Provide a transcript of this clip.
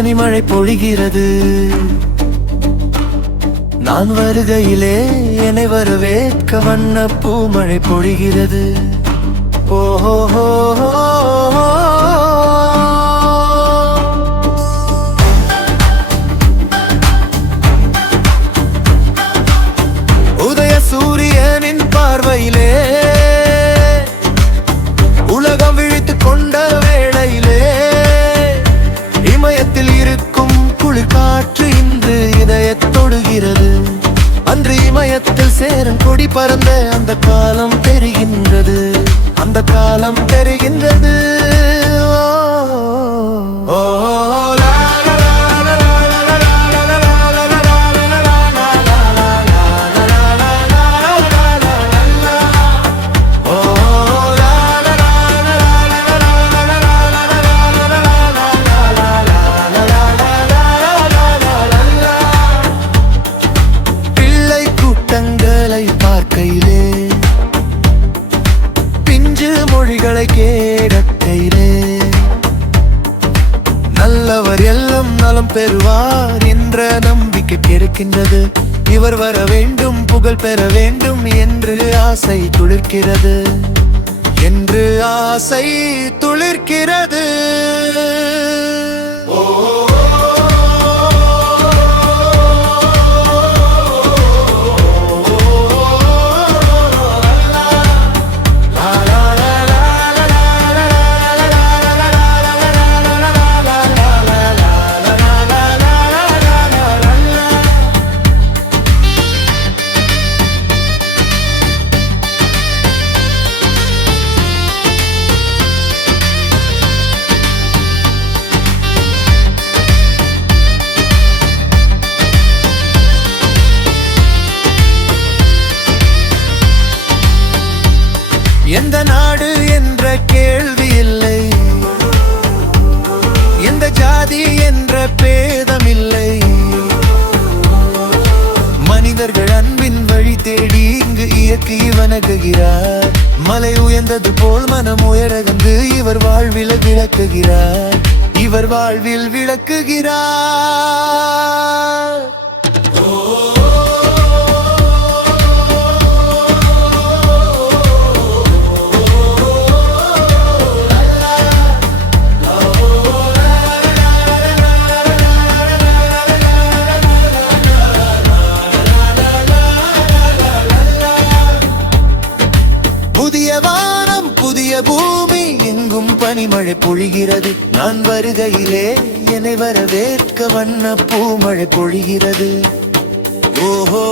பனிமழை பொழிகிறது. நான் வருகையிலே என்னை வரவேற்க வண்ண பூமழை பொழிகிறது. ஓஹோ உதய சூரியனின் பார்வையிலே உலகம் விழித்துக் கொண்ட வேளையிலே இமயத்தில் இருக்கும் குளிர் காற்று இன்று இதயத் தொடுகிறது. அன்று இமயத்தில் சேரன் கொடி பறந்த அந்த காலம் தெரிகின்றது, அந்த காலம் தெரிகின்றது. பார்க்கையிலே பிஞ்சு மொழிகளை கேட்கையிலே நல்லவர் எல்லாம் நலம் பெறுவார் என்ற நம்பிக்கை பிறக்கின்றது. இவர் வர வேண்டும், புகழ் பெற வேண்டும் என்று ஆசை துளிர்க்கிறது, என்று ஆசை துளிர்க்கிறது. எந்த நாடு என்ற கேள்வி இல்லை, எந்த ஜாதி என்ற பேதம் இல்லை. மனிதர்கள் அன்பின் வழி தேடி இங்கு இயற்கை வணங்குகிறார். மலை உயர்ந்தது போல் மனம் உயரகந்து இவர் வாழ்வில் விளக்குகிறார், இவர் வாழ்வில் விளக்குகிறார். புதிய வானம் புதிய பூமி எங்கும் பனிமழை பொழிகிறது. நான் வருகையிலே என்னை வரவேற்க வண்ண பூமழை பொழிகிறது. ஓஹோ